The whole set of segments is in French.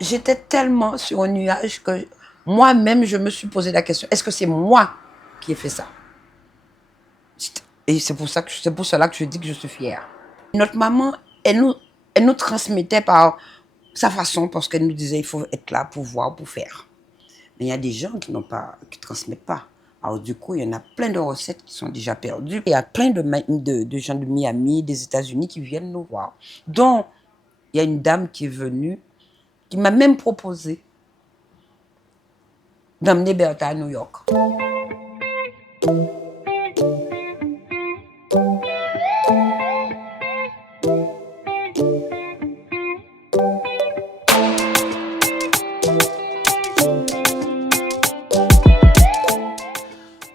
j'étais tellement sur un nuage que moi-même, je me suis posé la question, est-ce que c'est moi qui ai fait ça? Et c'est pour cela que je dis que je suis fière. Notre maman, elle nous transmettait par sa façon, parce qu'elle nous disait, il faut être là pour voir, pour faire. Mais il y a des gens qui qui transmettent pas. Alors du coup, il y en a plein de recettes qui sont déjà perdues. Il y a plein de gens de Miami, des États-Unis qui viennent nous voir. Donc, il y a une dame qui est venue, qui m'a même proposé d'emmener Bertha à New York.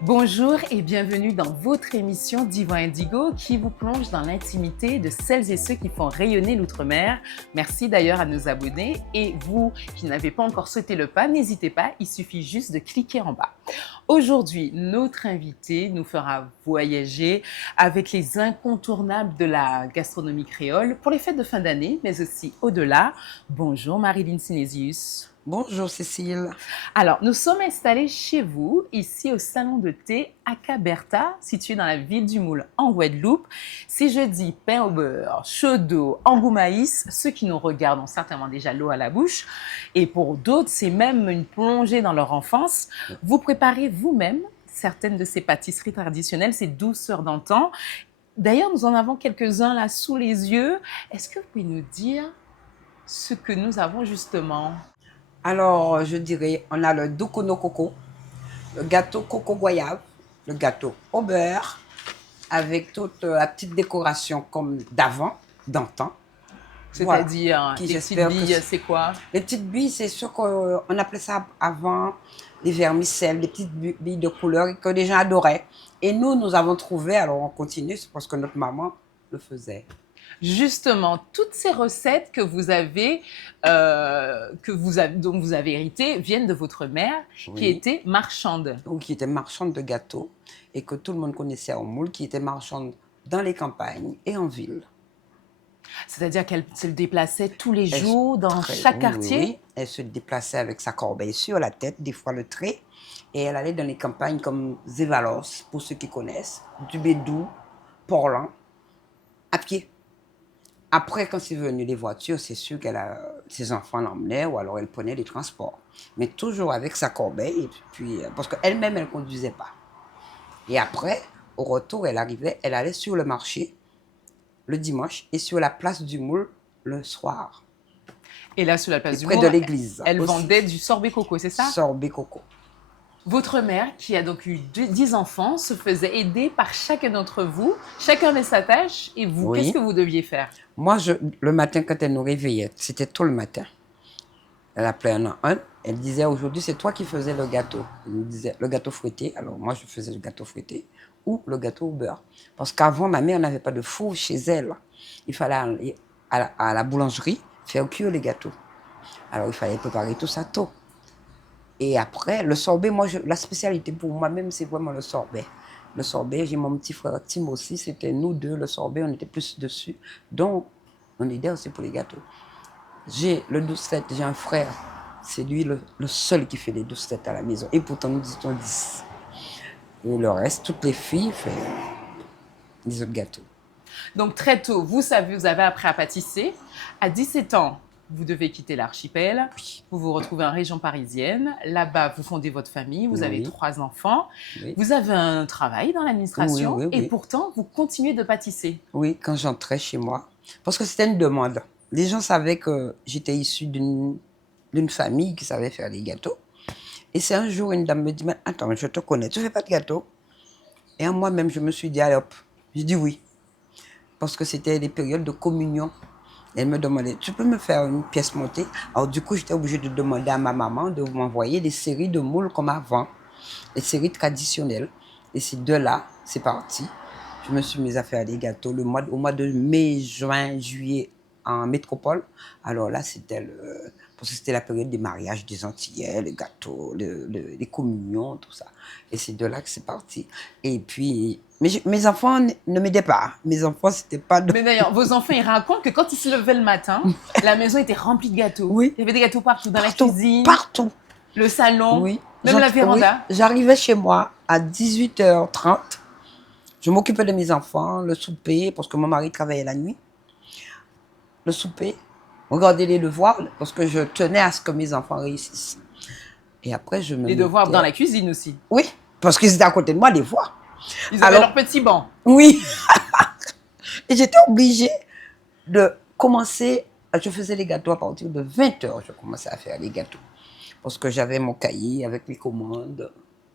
Bonjour et bienvenue dans votre émission Diva Indigo qui vous plonge dans l'intimité de celles et ceux qui font rayonner l'outre-mer. Merci d'ailleurs à nos abonnés et vous qui n'avez pas encore sauté le pas, n'hésitez pas, il suffit juste de cliquer en bas. Aujourd'hui, notre invité nous fera voyager avec les incontournables de la gastronomie créole pour les fêtes de fin d'année, mais aussi au-delà. Bonjour Marilyn Sinésius. Bonjour Cécile. Alors, nous sommes installés chez vous, ici au salon de thé Aka Bertha, situé dans la ville du Moule, en Guadeloupe. Si je dis pain au beurre, chaud d'eau, angou maïs, ceux qui nous regardent ont certainement déjà l'eau à la bouche. Et pour d'autres, c'est même une plongée dans leur enfance. Vous préparez vous-même certaines de ces pâtisseries traditionnelles, ces douceurs d'antan. D'ailleurs, nous en avons quelques-uns là sous les yeux. Est-ce que vous pouvez nous dire ce que nous avons justement? Alors, je dirais, on a le Dokono Coco, le gâteau coco goyave, le gâteau au beurre, avec toute la petite décoration comme d'avant, d'antan. C'est-à-dire, Voilà. les petites billes, c'est quoi? Les petites billes, c'est sûr qu'on appelait ça avant les vermicelles, les petites billes de couleur que les gens adoraient. Et nous avons trouvé, alors on continue, c'est parce que notre maman le faisait. Justement, toutes ces recettes que vous avez, dont vous avez hérité, viennent de votre mère, qui était marchande. Ou qui était marchande de gâteaux et que tout le monde connaissait au Moule, qui était marchande dans les campagnes et en ville. C'est-à-dire qu'elle se déplaçait tous les jours dans chaque quartier? Oui. Elle se déplaçait avec sa corbeille sur la tête, des fois le trait, et elle allait dans les campagnes comme Zévalos, pour ceux qui connaissent, Dubédou, Portland, à pied. Après, quand c'est venu les voitures, c'est sûr que ses enfants l'emmenaient ou alors elle prenait les transports. Mais toujours avec sa corbeille, et puis, parce qu'elle-même, elle ne conduisait pas. Et après, au retour, elle allait sur le marché le dimanche et sur la place du Moule le soir. Et là, sur la place du Moule, près de l'église. Elle vendait du sorbet coco, c'est ça? Sorbet coco. Votre mère, qui a donc eu 10 enfants, se faisait aider par chacun d'entre vous. Chacun avait sa tâche. Et vous, qu'est-ce que vous deviez faire? Moi, le matin, quand elle nous réveillait, c'était tôt le matin. Elle appelait un à un. Elle disait, aujourd'hui, c'est toi qui faisais le gâteau. Elle nous disait, le gâteau fruité. Alors, moi, je faisais le gâteau fruité ou le gâteau au beurre. Parce qu'avant, ma mère n'avait pas de four chez elle. Il fallait aller à la boulangerie faire cuire les gâteaux. Alors, il fallait préparer tout ça tôt. Et après, le sorbet, la spécialité pour moi-même, c'est vraiment le sorbet. Le sorbet, j'ai mon petit frère Tim aussi, c'était nous deux, le sorbet, on était plus dessus. Donc, on aidait aussi pour les gâteaux. J'ai le 12-7, j'ai un frère, c'est lui le seul qui fait les 12-7 à la maison. Et pourtant, nous étions 10. Et le reste, toutes les filles font des autres gâteaux. Donc, très tôt, vous avez appris à pâtisser. À 17 ans, vous devez quitter l'archipel, vous vous retrouvez en région parisienne. Là-bas, vous fondez votre famille, vous avez 3 enfants. Vous avez un travail dans l'administration et pourtant, vous continuez de pâtisser. Oui, quand j'entrais chez moi, parce que c'était une demande. Les gens savaient que j'étais issue d'une famille qui savait faire des gâteaux. Et c'est un jour, une dame me dit, mais attends, je te connais, tu ne fais pas de gâteaux? Et moi-même, je me suis dit, allez hop, j'ai dit oui. Parce que c'était les périodes de communion. Elle me demandait, tu peux me faire une pièce montée? Alors du coup, j'étais obligée de demander à ma maman de m'envoyer des séries de moules comme avant, les séries traditionnelles. Et c'est de là, c'est parti. Je me suis mise à faire des gâteaux au mois de mai, juin, juillet en métropole. Alors là, c'était Parce que c'était la période des mariages des Antillais, les gâteaux, les communions, tout ça. Et c'est de là que c'est parti. Et puis, mes enfants ne m'aidaient pas. Mes enfants, c'était pas de... Mais d'ailleurs, vos enfants, ils racontent que quand ils se levaient le matin, la maison était remplie de gâteaux. Oui. Il y avait des gâteaux partout, dans la Partout, cuisine, partout. le salon, Oui. même la Oui. véranda. J'arrivais chez moi à 18h30. Je m'occupais de mes enfants, le souper, parce que mon mari travaillait la nuit. Le souper, regarder les devoirs, parce que je tenais à ce que mes enfants réussissent. Et après, je me Les devoirs dans mettais... la cuisine aussi. Oui, parce qu'ils étaient à côté de moi, les voix. Ils avaient leur petit banc. Oui. Et j'étais obligée de commencer... Je faisais les gâteaux à partir de 20h, je commençais à faire les gâteaux. Parce que j'avais mon cahier avec mes commandes.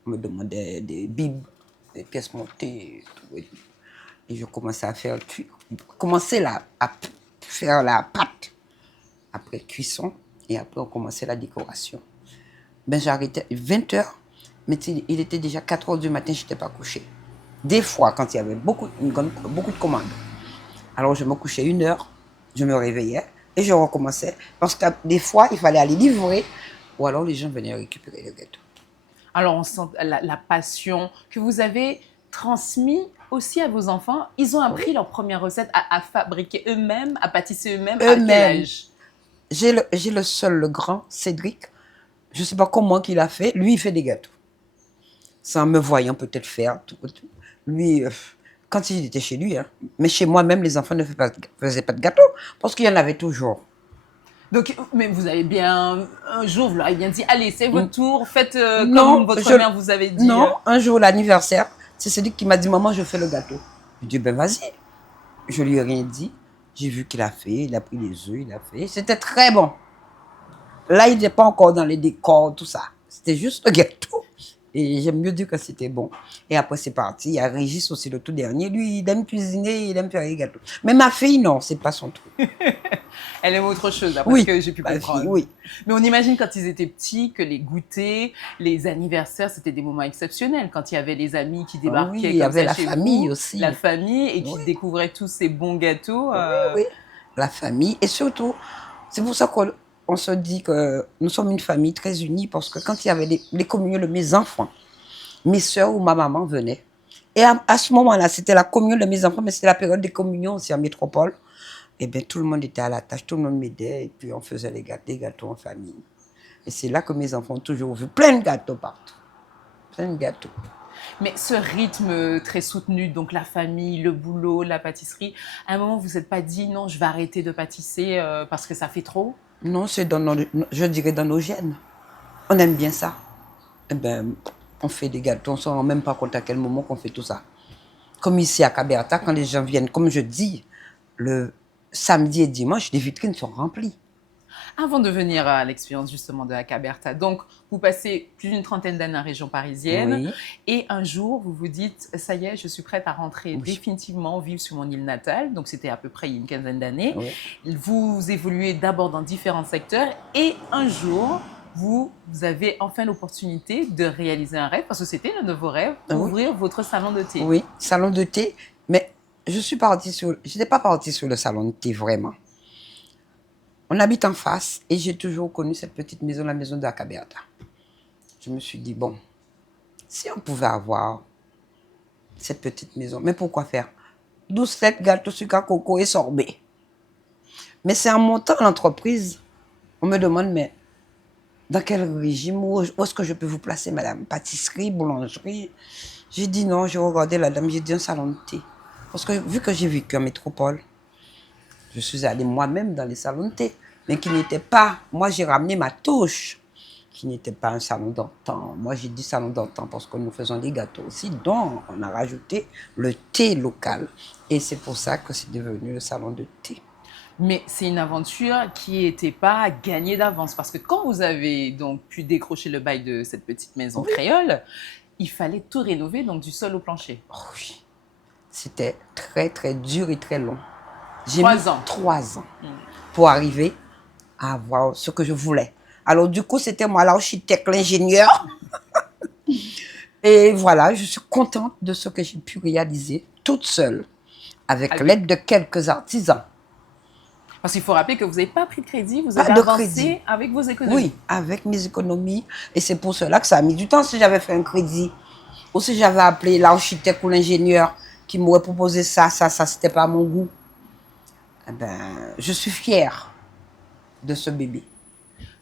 On me demandait des bibes, des pièces montées, tout. Et je commençais à faire... Commencer à faire la pâte. Après cuisson. Et après, on commençait la décoration. Ben, j'arrêtais 20h. Mais il était déjà 4h du matin, je n'étais pas couchée. Des fois, quand il y avait beaucoup de commandes. Alors, je me couchais 1h, je me réveillais et je recommençais. Parce que des fois, il fallait aller livrer ou alors les gens venaient récupérer les gâteaux. Alors, on sent la passion que vous avez transmise aussi à vos enfants. Ils ont appris leur première recette à fabriquer eux-mêmes, à pâtisser eux-mêmes. À quel âge? J'ai le seul, le grand, Cédric. Je ne sais pas comment qu'il a fait. Lui, il fait des gâteaux. Sans me voyant peut-être faire. Tout. Lui, quand il était chez lui, hein. Mais chez moi, même les enfants ne faisaient pas de gâteaux. Parce qu'il y en avait toujours. Donc, mais vous avez bien, un jour, vous leur avez bien dit, allez, c'est votre tour, faites Non, comme votre mère vous avait dit. Non, un jour, l'anniversaire, c'est celui qui m'a dit, maman, je fais le gâteau. Je dis, ben vas-y. Je lui ai rien dit. J'ai vu qu'il a fait, il a pris les œufs, il a fait. C'était très bon. Là, il n'était pas encore dans les décors, tout ça. C'était juste le gâteau. Et j'aime mieux dire que c'était bon. Et après, c'est parti. Il y a Régis aussi, le tout dernier. Lui, il aime cuisiner, il aime faire les gâteaux. Mais ma fille, non, c'est pas son truc. Elle aime autre chose, d'après Oui, ce que j'ai pu ma comprendre. fille, oui. Mais on imagine quand ils étaient petits que les goûters, les anniversaires, c'était des moments exceptionnels. Quand il y avait les amis qui débarquaient Oui, il y comme avait ça la chez famille vous, aussi. la famille, et qui Oui. découvraient tous ces bons gâteaux. Oui, la famille. Et surtout, c'est pour ça qu'on se dit que nous sommes une famille très unie, parce que quand il y avait les communions de mes enfants, mes soeurs ou ma maman venaient. Et à ce moment-là, c'était la communion de mes enfants, mais c'était la période des communions aussi en métropole. Et bien, tout le monde était à la tâche, tout le monde m'aidait, et puis on faisait les gâteaux en famille. Et c'est là que mes enfants ont toujours vu plein de gâteaux partout. Plein de gâteaux. Mais ce rythme très soutenu, donc la famille, le boulot, la pâtisserie, à un moment, vous n'êtes pas dit, non, je vais arrêter de pâtisser parce que ça fait trop? Non, c'est je dirais dans nos gènes. On aime bien ça. Eh ben, on fait des gâteaux, on ne se rend même pas compte à quel moment qu'on fait tout ça. Comme ici à Caberta, quand les gens viennent, comme je dis, le samedi et dimanche, les vitrines sont remplies. Avant de venir à l'expérience justement de Acaberta, donc vous passez plus d'une trentaine d'années en région parisienne, Oui. et un jour vous vous dites, ça y est, je suis prête à rentrer Oui. définitivement vivre sur mon île natale, donc c'était à peu près il y a une quinzaine d'années. Oui. Vous évoluez d'abord dans différents secteurs, et un jour, vous avez enfin l'opportunité de réaliser un rêve, parce que c'était l'un de vos rêves, ouvrir votre salon de thé. Oui, salon de thé, mais je n'étais pas partie sur le salon de thé vraiment. On habite en face et j'ai toujours connu cette petite maison, la maison de Acaberta. Je me suis dit, bon, si on pouvait avoir cette petite maison, mais pourquoi faire 12 têtes, gâteau, sucre à coco et sorbet. Mais c'est en montant l'entreprise, on me demande, mais dans quel régime, où est-ce que je peux vous placer, madame? Pâtisserie, boulangerie? J'ai dit non, j'ai regardé la dame, j'ai dit un salon de thé. Parce que vu que j'ai vécu en métropole, je suis allée moi-même dans les salons de thé, mais qui n'étaient pas, moi j'ai ramené ma touche, qui n'était pas un salon d'antan. Moi j'ai dit salon d'antan parce que nous faisons des gâteaux aussi, donc on a rajouté le thé local. Et c'est pour ça que c'est devenu le salon de thé. Mais c'est une aventure qui n'était pas gagnée d'avance, parce que quand vous avez donc pu décrocher le bail de cette petite maison créole, il fallait tout rénover, donc du sol au plancher. Oh oui, c'était très très dur et très long. J'ai 3 mis ans. 3 ans pour arriver à avoir ce que je voulais. Alors du coup, c'était moi l'architecte, l'ingénieur. Et voilà, je suis contente de ce que j'ai pu réaliser toute seule, avec l'aide de quelques artisans. Parce qu'il faut rappeler que vous n'avez pas pris de crédit, vous Pas avez de avancé crédit. avec vos économies. Oui, avec mes économies. Et c'est pour cela que ça a mis du temps si j'avais fait un crédit. Ou si j'avais appelé l'architecte ou l'ingénieur qui m'aurait proposé ça, c'était pas à mon goût. Eh ben, je suis fière de ce bébé.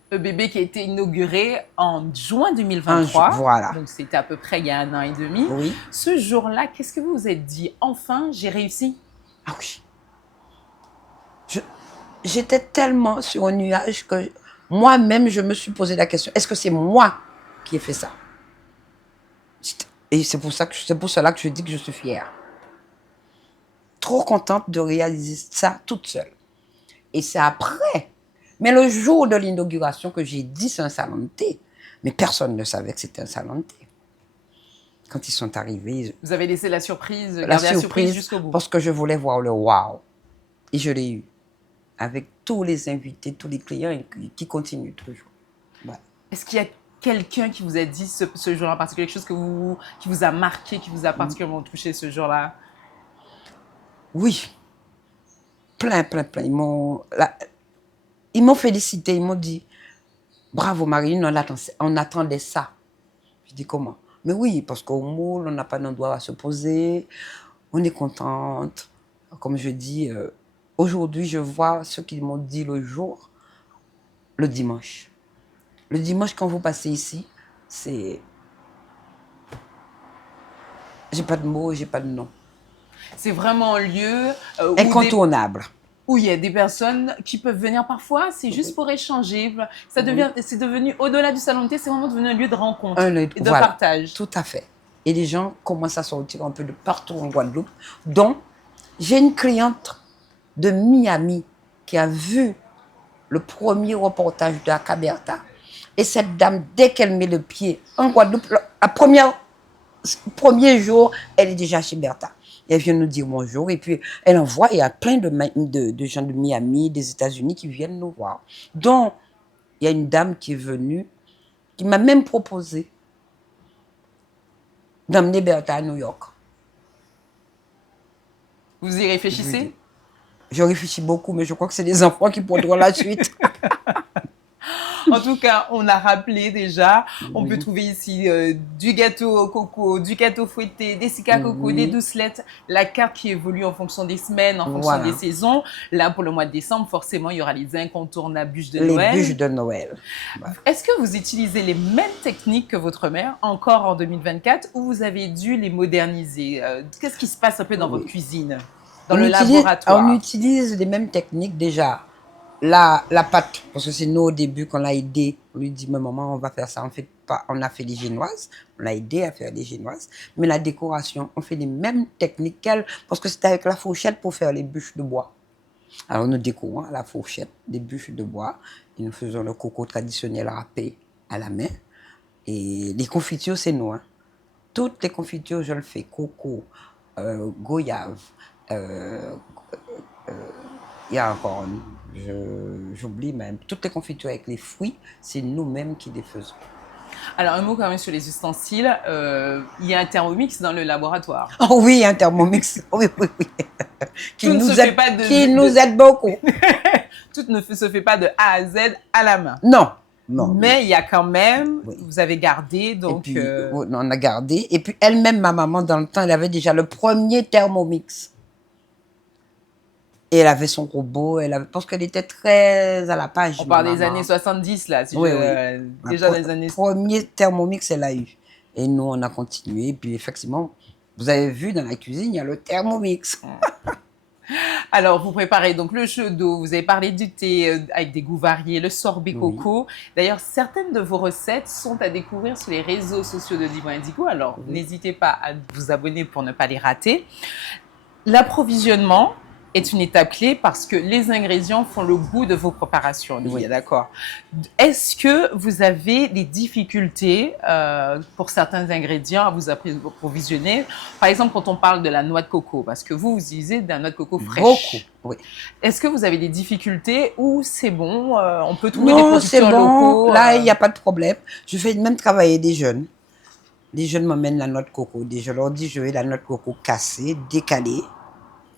Le bébé qui a été inauguré en juin 2023. Voilà. Donc, c'était à peu près il y a 1 an et demi. Oui. Ce jour-là, qu'est-ce que vous vous êtes dit? Enfin, j'ai réussi. Ah oui. J'étais tellement sur un nuage que moi-même, je me suis posé la question, est-ce que c'est moi qui ai fait ça? Et c'est pour cela que je dis que je suis fière. Trop contente de réaliser ça toute seule. Et c'est après, mais le jour de l'inauguration que j'ai dit c'est un salon de thé, mais personne ne savait que c'était un salon de thé. Quand ils sont arrivés, vous avez laissé la surprise, garder la surprise jusqu'au bout. Parce que je voulais voir le wow. Et je l'ai eu. Avec tous les invités, tous les clients qui continuent toujours. Voilà. Est-ce qu'il y a quelqu'un qui vous a dit ce jour-là en particulier, quelque chose qui vous a marqué, qui vous a particulièrement touché ce jour-là? Oui. Plein. Ils m'ont félicité, ils m'ont dit, bravo Marine, on attendait ça. Je dis comment? Mais oui, parce qu'au moule, on n'a pas d'endroit à se poser, on est contente. Comme je dis, aujourd'hui, je vois ce qu'ils m'ont dit le dimanche. Le dimanche, quand vous passez ici, c'est... J'ai pas de mots, j'ai pas de nom. C'est vraiment un lieu incontournable. Où il y a des personnes qui peuvent venir parfois, c'est juste pour échanger. C'est devenu, au-delà du salon de thé, c'est vraiment devenu un lieu de rencontre et de partage. Tout à fait. Et les gens commencent à sortir un peu de partout en Guadeloupe. Donc, j'ai une cliente de Miami qui a vu le premier reportage de Aka Bertha. Et cette dame, dès qu'elle met le pied en Guadeloupe, premier jour, elle est déjà chez Bertha. Et elle vient nous dire bonjour. Et puis, elle envoie, il y a plein de gens de Miami, des États-Unis qui viennent nous voir. Donc, il y a une dame qui est venue, qui m'a même proposé d'emmener Bertha à New York. Vous y réfléchissez? Je réfléchis beaucoup, mais je crois que c'est les enfants qui prendront la suite. En tout cas, on a rappelé déjà, on peut trouver ici du gâteau au coco, du gâteau fouetté, des sika coco, des doucelettes, la carte qui évolue en fonction des semaines, en fonction des saisons. Là, pour le mois de décembre, forcément, il y aura les incontournables bûches de Noël. Les bûches de Noël. Voilà. Est-ce que vous utilisez les mêmes techniques que votre mère, encore en 2024, ou vous avez dû les moderniser? Qu'est-ce qui se passe un peu dans votre cuisine, dans le laboratoire? On utilise les mêmes techniques déjà. La pâte, parce que c'est nous au début qu'on l'a aidé, on lui dit mais maman on va faire ça, on a fait les génoises, on l'a aidé à faire les génoises, mais la décoration, on fait les mêmes techniques qu'elle, parce que c'était avec la fourchette pour faire les bûches de bois. Alors nous décorons à la fourchette des bûches de bois, et nous faisons le coco traditionnel râpé à la main, et les confitures c'est nous, hein. Toutes les confitures je le fais, coco, goyave, il y a encore, j'oublie même, toutes les confitures avec les fruits, c'est nous-mêmes qui les faisons. Alors, un mot quand même sur les ustensiles. Il y a un Thermomix dans le laboratoire. Oh oui, un Thermomix, oui. Qui nous aide beaucoup. Tout ne se fait pas de A à Z à la main. Non. Mais il y a quand même, vous avez gardé, donc... Et puis, on a gardé. Et puis, elle-même, ma maman, dans le temps, elle avait déjà le premier Thermomix. Et elle avait son robot, parce qu'elle était très à la page. On parle des années 70, là. Déjà dans les années... Le premier Thermomix, elle a eu. Et nous, on a continué. Et puis, effectivement, vous avez vu, dans la cuisine, il y a le Thermomix. Alors, vous préparez donc le chaud d'eau, vous avez parlé du thé avec des goûts variés, le sorbet coco. D'ailleurs, certaines de vos recettes sont à découvrir sur les réseaux sociaux de Divo Indigo. Alors, n'hésitez pas à vous abonner pour ne pas les rater. L'approvisionnement est une étape clé parce que les ingrédients font le goût de vos préparations. D'accord. Est-ce que vous avez des difficultés pour certains ingrédients à vous approvisionner? Par exemple, quand on parle de la noix de coco, parce que vous utilisez de la noix de coco fraîche. Beaucoup, oui. Est-ce que vous avez des difficultés ou c'est bon, on peut trouver des producteurs locaux? Là, il n'y a pas de problème. Je fais même travailler des jeunes. Les jeunes m'emmènent la noix de coco. Je leur dis, je veux la noix de coco cassée, décalée.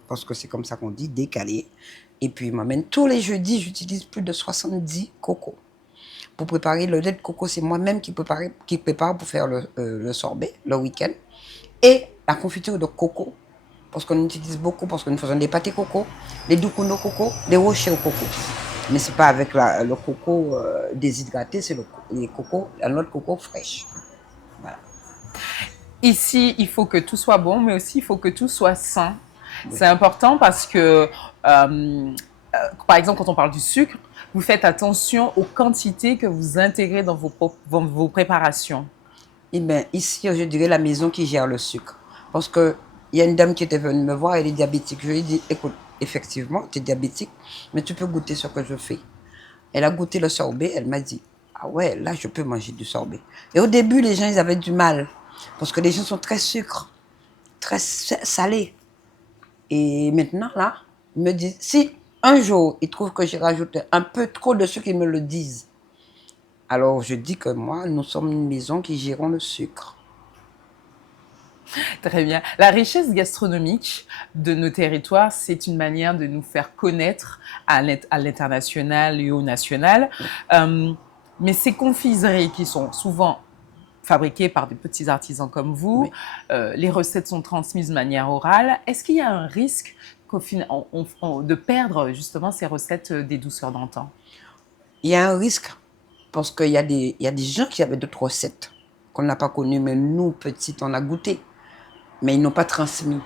Parce que c'est comme ça qu'on dit, décalé. Et puis, il m'amène tous les jeudis, j'utilise plus de 70 cocos. Pour préparer le lait de coco, c'est moi-même qui prépare pour faire le sorbet le week-end. Et la confiture de coco, parce qu'on utilise beaucoup, parce que nous faisons des pâtés coco, des doucounes au coco, des rochers au coco. Mais ce n'est pas avec le coco déshydraté, c'est notre coco fraîche. Voilà. Ici, il faut que tout soit bon, mais aussi il faut que tout soit sain. Oui. C'est important parce que, par exemple, quand on parle du sucre, vous faites attention aux quantités que vous intégrez dans vos préparations. Eh bien, ici, je dirais la maison qui gère le sucre. Parce qu'il y a une dame qui était venue me voir, elle est diabétique. Je lui ai dit, écoute, effectivement, tu es diabétique, mais tu peux goûter ce que je fais. Elle a goûté le sorbet, elle m'a dit, ah ouais, là, je peux manger du sorbet. Et au début, les gens, ils avaient du mal. Parce que les gens sont très sucres, très salés. Et maintenant, là, ils me disent, si un jour, ils trouvent que j'ai rajouté un peu trop de sucre, ils me le disent. Alors, je dis que moi, nous sommes une maison qui gère le sucre. Très bien. La richesse gastronomique de nos territoires, c'est une manière de nous faire connaître à l'international et au national. Mais ces confiseries qui sont souvent fabriquées par des petits artisans comme vous, oui. Les recettes sont transmises de manière orale. Est-ce qu'il y a un risque de perdre justement ces recettes des douceurs d'antan? Il y a un risque parce qu'il y a des gens qui avaient d'autres recettes qu'on n'a pas connues, mais nous, petites, on a goûté. Mais ils n'ont pas transmis.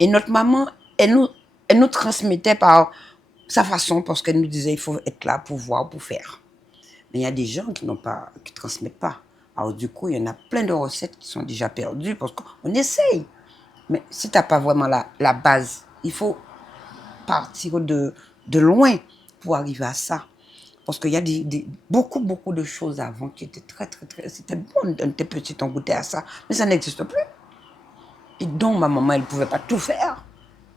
Et notre maman, elle nous transmettait par sa façon, parce qu'elle nous disait il faut être là pour voir, pour faire. Mais il y a des gens qui ne transmettent pas. Alors du coup, il y en a plein de recettes qui sont déjà perdues, parce qu'on essaye. Mais si tu n'as pas vraiment la base, il faut partir de loin pour arriver à ça. Parce qu'il y a beaucoup de choses avant qui étaient très, c'était bon. On était petite, on goûtait à ça, mais ça n'existe plus. Et donc, ma maman, elle ne pouvait pas tout faire.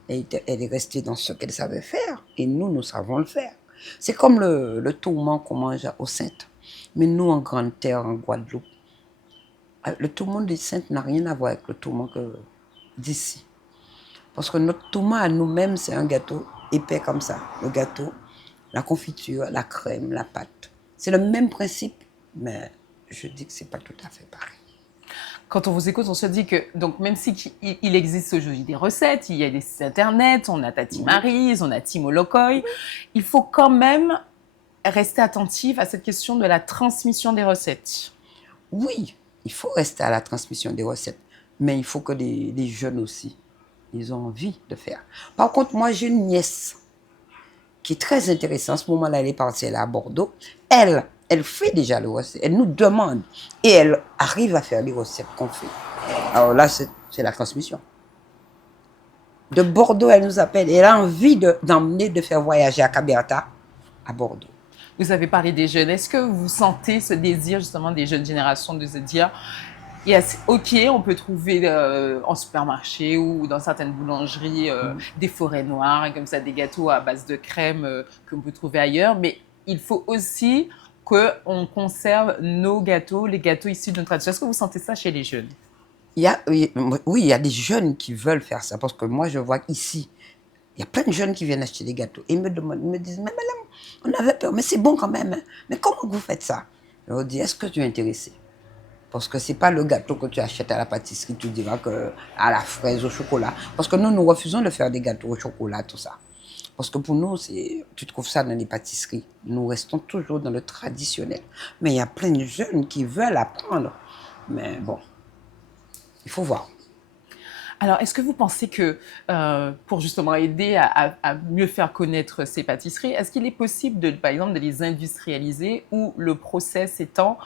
Elle est restée dans ce qu'elle savait faire. Et nous savons le faire. C'est comme le tourment qu'on mange aux Saintes. Mais nous, en Grande Terre, en Guadeloupe, le tourment des Saintes n'a rien à voir avec le tourment d'ici. Parce que notre tourment à nous-mêmes, c'est un gâteau épais comme ça. Le gâteau, la confiture, la crème, la pâte. C'est le même principe, mais je dis que ce n'est pas tout à fait pareil. Quand on vous écoute, on se dit que, donc, même si il existe aujourd'hui des recettes, il y a des sites internet, on a Tati Maryse, on a Timo Lokoy, il faut quand même rester attentif à cette question de la transmission des recettes. Oui, il faut rester à la transmission des recettes, mais il faut que les jeunes aussi, ils ont envie de faire. Par contre, moi, j'ai une nièce qui est très intéressante. En ce moment-là, elle est partie, elle est à Bordeaux. Elle fait déjà les recettes, elle nous demande et elle arrive à faire les recettes qu'on fait. Alors là, c'est la transmission. De Bordeaux, elle nous appelle et elle a envie d'emmener, de faire voyager à Caberta, à Bordeaux. Vous avez parlé des jeunes. Est-ce que vous sentez ce désir justement des jeunes générations de se dire ok, on peut trouver en supermarché ou dans certaines boulangeries des forêts noires, et comme ça, des gâteaux à base de crème que vous pouvez trouver ailleurs, mais il faut aussi qu'on conserve nos gâteaux, les gâteaux issus de notre tradition. Est-ce que vous sentez ça chez les jeunes? Oui, il y a des jeunes qui veulent faire ça, parce que moi, je vois qu'ici, il y a plein de jeunes qui viennent acheter des gâteaux. Et ils me disent, mais madame, on avait peur, mais c'est bon quand même. Hein. Mais comment vous faites ça? Je leur dis, est-ce que tu es intéressé? Parce que ce n'est pas le gâteau que tu achètes à la pâtisserie, tu diras que à la fraise, au chocolat. Parce que nous refusons de faire des gâteaux au chocolat, tout ça. Parce que pour nous, tu trouves ça dans les pâtisseries. Nous restons toujours dans le traditionnel. Mais il y a plein de jeunes qui veulent apprendre. Mais bon, il faut voir. Alors, est-ce que vous pensez que pour justement aider à mieux faire connaître ces pâtisseries, est-ce qu'il est possible, par exemple, de les industrialiser ou le process étant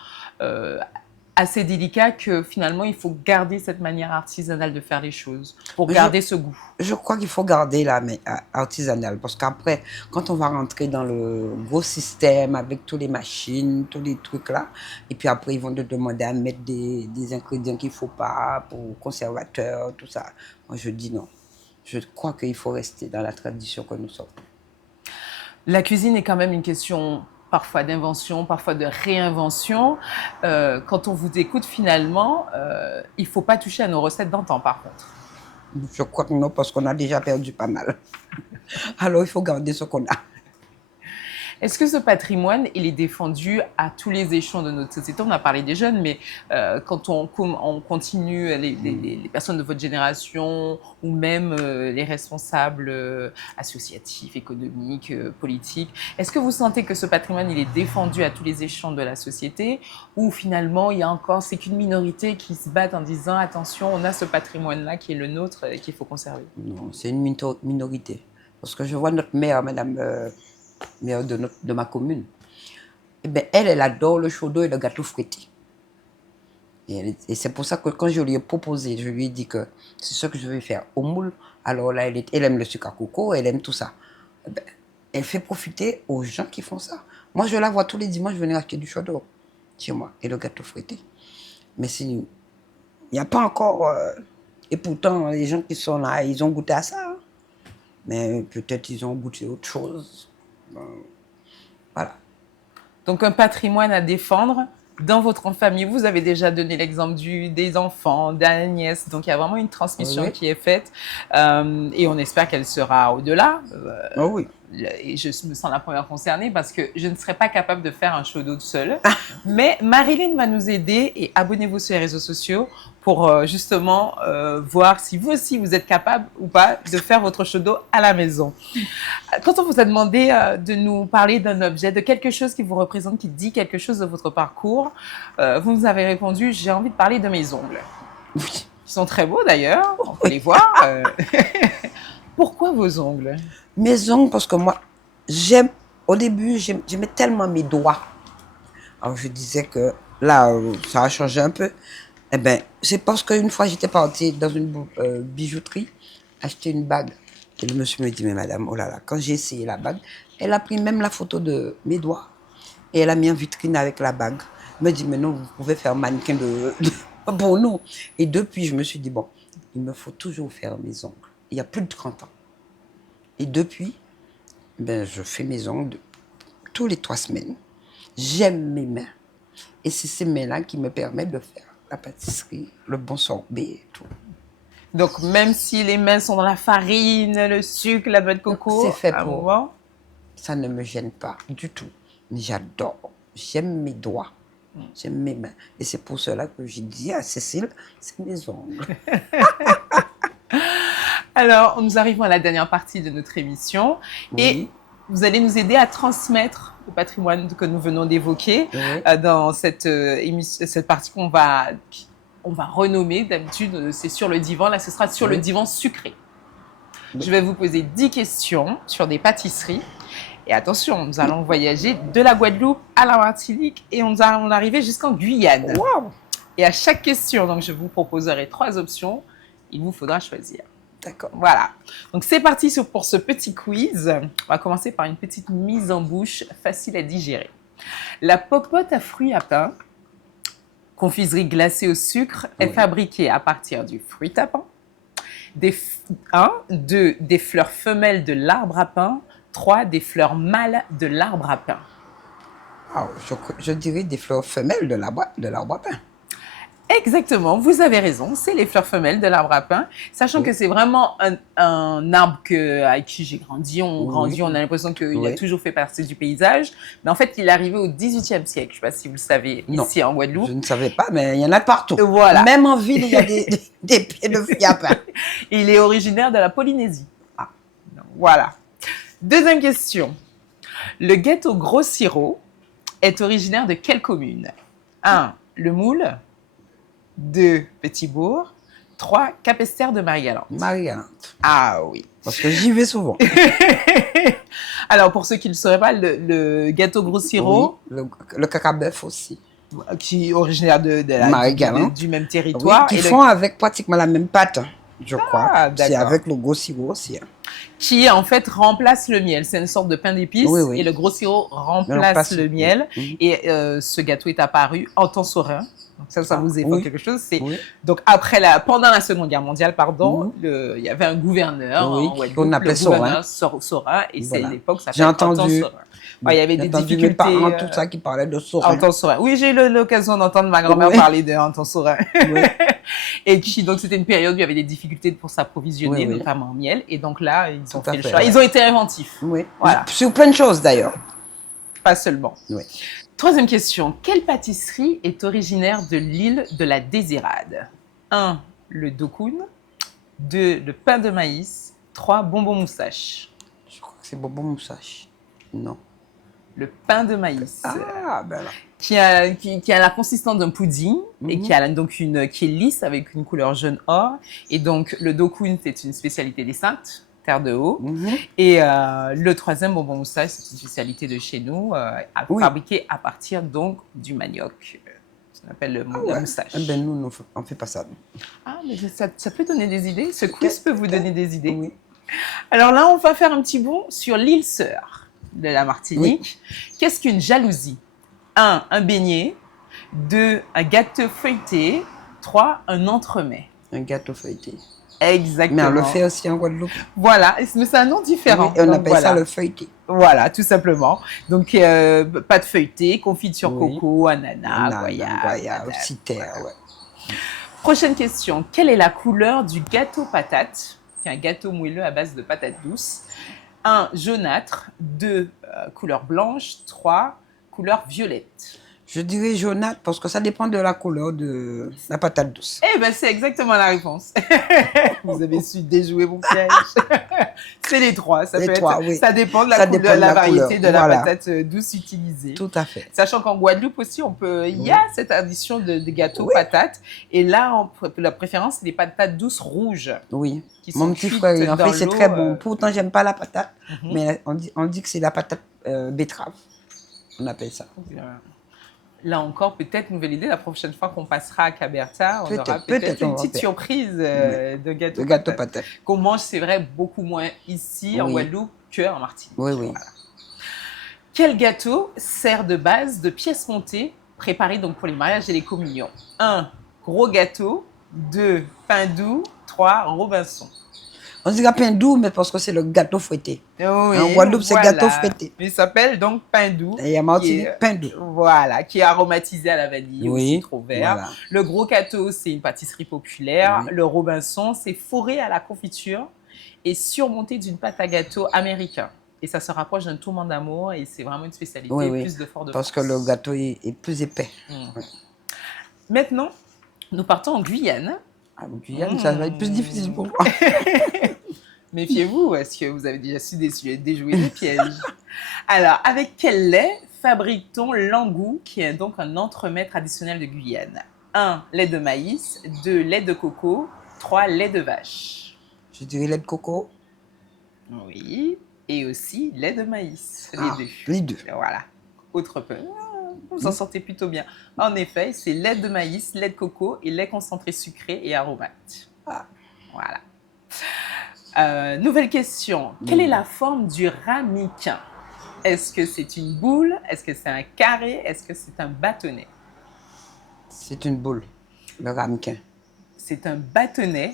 assez délicat que finalement, il faut garder cette manière artisanale de faire les choses pour garder ce goût? Je crois qu'il faut garder la artisanale parce qu'après, quand on va rentrer dans le gros système avec toutes les machines, tous les trucs là, et puis après, ils vont te demander à mettre des ingrédients qu'il ne faut pas pour conservateurs, tout ça. Moi, je dis non. Je crois qu'il faut rester dans la tradition que nous sommes. La cuisine est quand même une question parfois d'invention, parfois de réinvention. Quand on vous écoute, finalement, il ne faut pas toucher à nos recettes d'antan, par contre. Je crois que non, parce qu'on a déjà perdu pas mal. Alors, il faut garder ce qu'on a. Est-ce que ce patrimoine, il est défendu à tous les échelons de notre société? On a parlé des jeunes, mais quand on continue, les personnes de votre génération ou même les responsables associatifs, économiques, politiques, est-ce que vous sentez que ce patrimoine, il est défendu à tous les échelons de la société ou finalement, il y a encore, c'est qu'une minorité qui se bat en disant attention, on a ce patrimoine-là qui est le nôtre et qu'il faut conserver? Non, c'est une minorité. Parce que je vois notre mère, madame, maire de ma commune, eh ben, elle adore le chaudot et le gâteau fouetté. Et c'est pour ça que quand je lui ai proposé, je lui ai dit que c'est ce que je vais faire au moule. Alors là, elle aime le sucre à coco, elle aime tout ça. Eh ben, elle fait profiter aux gens qui font ça. Moi, je la vois tous les dimanches venir acheter du chaudot chez moi et le gâteau fouetté. Mais il n'y a pas encore... et pourtant, les gens qui sont là, ils ont goûté à ça. Hein. Mais peut-être ils ont goûté autre chose. Voilà. Donc un patrimoine à défendre dans votre famille. Vous avez déjà donné l'exemple des enfants, d'Agnès. Donc il y a vraiment une transmission qui est faite et on espère qu'elle sera au-delà. Oh oui. Et je me sens la première concernée parce que je ne serais pas capable de faire un chaudot seule. Mais Marilyn va nous aider et abonnez-vous sur les réseaux sociaux pour justement voir si vous aussi vous êtes capable ou pas de faire votre chaudot à la maison. Quand on vous a demandé de nous parler d'un objet, de quelque chose qui vous représente, qui dit quelque chose de votre parcours, vous nous avez répondu, j'ai envie de parler de mes ongles. Oui. Ils sont très beaux d'ailleurs, on peut les voir. Pourquoi vos ongles? Mes ongles, parce que moi, au début, j'aimais tellement mes doigts. Alors je disais que là, ça a changé un peu. Eh bien, c'est parce qu'une fois, j'étais partie dans une bijouterie, acheter une bague. Et le monsieur me dit, mais madame, oh là là, quand j'ai essayé la bague, elle a pris même la photo de mes doigts. Et elle a mis en vitrine avec la bague. Elle me dit, mais non, vous pouvez faire mannequin pour nous. Et depuis, je me suis dit, bon, il me faut toujours faire mes ongles. Il y a plus de 30 ans. Et depuis, ben, je fais mes ongles tous les 3 semaines. J'aime mes mains. Et c'est ces mains-là qui me permettent de faire la pâtisserie, le bon sorbet et tout. Donc, même si les mains sont dans la farine, le sucre, la noix de coco, c'est fait pour. Ça ne me gêne pas du tout. Mais j'adore. J'aime mes doigts. J'aime mes mains. Et c'est pour cela que j'ai dit à Cécile, c'est mes ongles. Alors, nous arrivons à la dernière partie de notre émission. Oui. Et vous allez nous aider à transmettre le patrimoine que nous venons d'évoquer dans cette partie qu'on va renommer. D'habitude, c'est sur le divan. Là, ce sera sur le divan sucré. Je vais vous poser 10 questions sur des pâtisseries. Et attention, nous allons voyager de la Guadeloupe à la Martinique et on allons arriver jusqu'en Guyane. Wow. Et à chaque question, donc, je vous proposerai 3 options. Il vous faudra choisir. D'accord. Voilà. Donc, c'est parti pour ce petit quiz. On va commencer par une petite mise en bouche facile à digérer. La popote à fruits à pain, confiserie glacée au sucre, est fabriquée à partir du fruit à pain, 2, des fleurs femelles de l'arbre à pain, 3, des fleurs mâles de l'arbre à pain. Oh, je dirais des fleurs femelles de l'arbre à pain. Exactement, vous avez raison, c'est les fleurs femelles de l'arbre à pain, sachant que c'est vraiment un arbre avec qui j'ai grandi, on a l'impression qu'il a toujours fait partie du paysage, mais en fait il est arrivé au XVIIIe siècle, je ne sais pas si vous le savez, ici en Guadeloupe. Je ne savais pas, mais il y en a partout. Voilà. Même en ville, il y a des pieds de fruits à pain. Il est originaire de la Polynésie. Ah, donc, voilà. Deuxième question. Le gâteau gros sirop est originaire de quelle commune? 1. Le Moule. 2. Petit-Bourg. 3. Capesterre de Marie-Galante. Marie-Galante. Ah oui. Parce que j'y vais souvent. Alors, pour ceux qui ne le sauraient pas, le gâteau gros sirop... Oui, le cacabeuf aussi. Qui est originaire de Marie-Galante. du même territoire. Oui, qui font avec pratiquement la même pâte, je crois. D'accord. C'est avec le gros sirop aussi. Hein. Qui, en fait, remplace le miel. C'est une sorte de pain d'épices. Et le gros sirop remplace le miel. Et ce gâteau est apparu en Tansorin. Donc ça vous évoque quelque chose. Donc pendant la Seconde Guerre mondiale, il y avait un gouverneur qu'on appelait Sorin. Et c'est l'époque ça s'appelait Tansorin. Il y avait des difficultés. Mes parents, tout ça qui parlait de Sorin. Anton Sorin. Oui, j'ai eu l'occasion d'entendre ma grand-mère parler de Anton Sorin. Et qui, donc, c'était une période où il y avait des difficultés pour s'approvisionner, Oui, oui. notamment en miel. Et donc là, ils ont Tout à fait le fait, choix. ouais. Ils ont été inventifs. Oui. Voilà. Sur plein de choses d'ailleurs. Pas seulement. Oui. Troisième question. Quelle pâtisserie est originaire de l'île de la Désirade? 1. Le dokoun. 2. Le pain de maïs. 3. Bonbon moustache. Je crois que c'est bonbon moustache. Non. Le pain de maïs. Ah, ben là. Qui a la consistance d'un pudding et qui a donc qui est lisse avec une couleur jaune or. Et donc, le dokoun, c'est une spécialité des Saintes, Terre de Haut. Et le troisième bonbon moustache, c'est une spécialité de chez nous, fabriquée à partir donc du manioc. On appelle la moustache. Eh ben, nous, on ne fait pas ça. Ah, mais ça peut donner des idées. Ce quiz peut vous donner des idées. Oui. Alors là, on va faire un petit bond sur l'île sœur de la Martinique. Oui. Qu'est-ce qu'une jalousie? 1. Un beignet. 2. Un gâteau feuilleté. 3. Un entremets. Un gâteau feuilleté. Exactement. Mais on le fait aussi en Guadeloupe. Voilà, mais c'est un nom différent. Oui, et on appelle ça le feuilleté. Voilà, tout simplement. Donc, pâte feuilletée, confiture coco, ananas, goyave, citère, ouais. Prochaine question. Quelle est la couleur du gâteau patate, qui est un gâteau moelleux à base de patates douces? 1. Jaunâtre. 2. Couleur blanche. 3. Couleur violette. Je dirais jaunâtre parce que ça dépend de la couleur de la patate douce. Eh bien, c'est exactement la réponse. Vous avez su déjouer mon piège. C'est les trois. Ça dépend de la variété de la patate douce utilisée. Tout à fait. Sachant qu'en Guadeloupe aussi, il y a cette addition de gâteaux patates. Et là, la préférence, c'est les patates douces rouges. Oui. Mon petit frère, en fait, c'est très bon. Pourtant, j'aime pas la patate, mais on dit que c'est la patate betterave. On appelle ça. Là encore, peut-être nouvelle idée, la prochaine fois qu'on passera à Caberta, on aura peut-être une petite surprise de gâteau patate. Qu'on mange, c'est vrai, beaucoup moins ici en Guadeloupe qu'en Martinique. Oui, oui. Voilà. Quel gâteau sert de base de pièces montées préparées donc pour les mariages et les communions? 1. Gros gâteau. 2. Pain doux. 3. Robinson. On dirait pain doux, mais parce que c'est le gâteau fouetté. Oui, en Guadeloupe, c'est gâteau fouetté. Il s'appelle donc pain doux. Et à Martinique, pain doux. Voilà, qui est aromatisé à la vanille au citron vert. Voilà. Le gros gâteau, c'est une pâtisserie populaire. Le Robinson, c'est foré à la confiture et surmonté d'une pâte à gâteau américain. Et ça se rapproche d'un tourment d'amour et c'est vraiment une spécialité plus de fort de parce que le gâteau est plus épais. Maintenant, nous partons en Guyane. Ah, Guyane, ça va être plus difficile pour moi. Méfiez-vous, est-ce que vous avez déjà su déjouer les pièges? Alors, avec quel lait fabrique-t-on l'angou, qui est donc un entremets traditionnel de Guyane? 1. Lait de maïs. 2. Lait de coco. 3. Lait de vache. Je dirais lait de coco. Oui, et aussi lait de maïs. Les deux. Les deux. Voilà. Autre peu. Vous en sortez plutôt bien. En effet, c'est lait de maïs, lait de coco et lait concentré sucré et aromate. Voilà. Nouvelle question. Quelle est la forme du ramequin? Est-ce que c'est une boule? Est-ce que c'est un carré? Est-ce que c'est un bâtonnet? C'est une boule, le ramequin. C'est un bâtonnet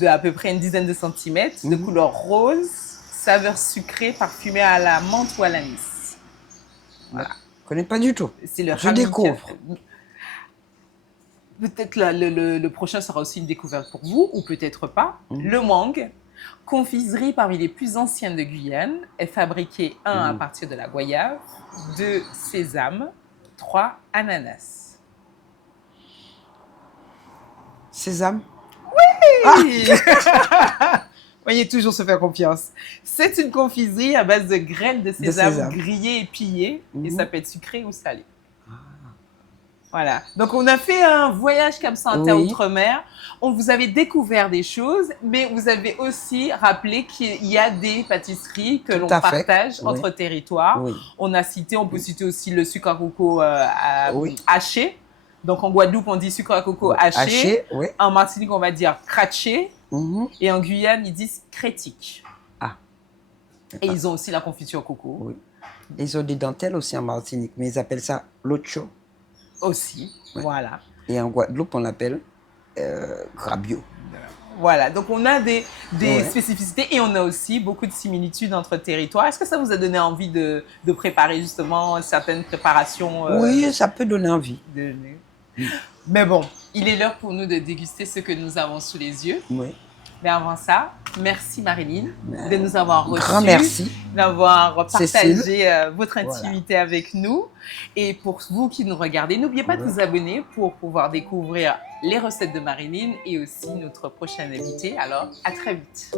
de à peu près une dizaine de centimètres, de couleur rose, saveur sucrée, parfumée à la menthe ou à l'anis. Voilà. Je ne connais pas du tout. Je découvre. Peut-être le prochain sera aussi une découverte pour vous, ou peut-être pas. Le mangue, confiserie parmi les plus anciennes de Guyane, est fabriquée 1 à partir de la goyave, 2 sésame, 3 ananas. Sésame? Oui. Voyez, toujours se faire confiance. C'est une confiserie à base de graines de sésame grillées et pillées, et ça peut être sucré ou salé. Voilà. Donc, on a fait un voyage comme ça en terre outre-mer. On vous avait découvert des choses, mais vous avez aussi rappelé qu'il y a des pâtisseries que l'on partage entre territoires. On peut citer aussi le sucre à coco haché. Donc, en Guadeloupe, on dit sucre à coco haché. En Martinique, on va dire cratché. Et en Guyane, ils disent crétique. Et ils ont aussi la confiture coco. Ils ont des dentelles aussi en Martinique, mais ils appellent ça locho. Aussi, voilà. Et en Guadeloupe, on l'appelle grabio. Voilà, donc on a des spécificités et on a aussi beaucoup de similitudes entre territoires. Est-ce que ça vous a donné envie de préparer justement certaines préparations Oui, ça peut donner envie. Mais bon, Il est l'heure pour nous de déguster ce que nous avons sous les yeux. Oui. Mais avant ça, merci Marilyn de nous avoir reçus, Grand merci. d'avoir Cécile. partagé votre intimité avec nous. Et pour vous qui nous regardez, n'oubliez pas de vous abonner pour pouvoir découvrir les recettes de Marilyn et aussi notre prochaine invité. Alors, à très vite.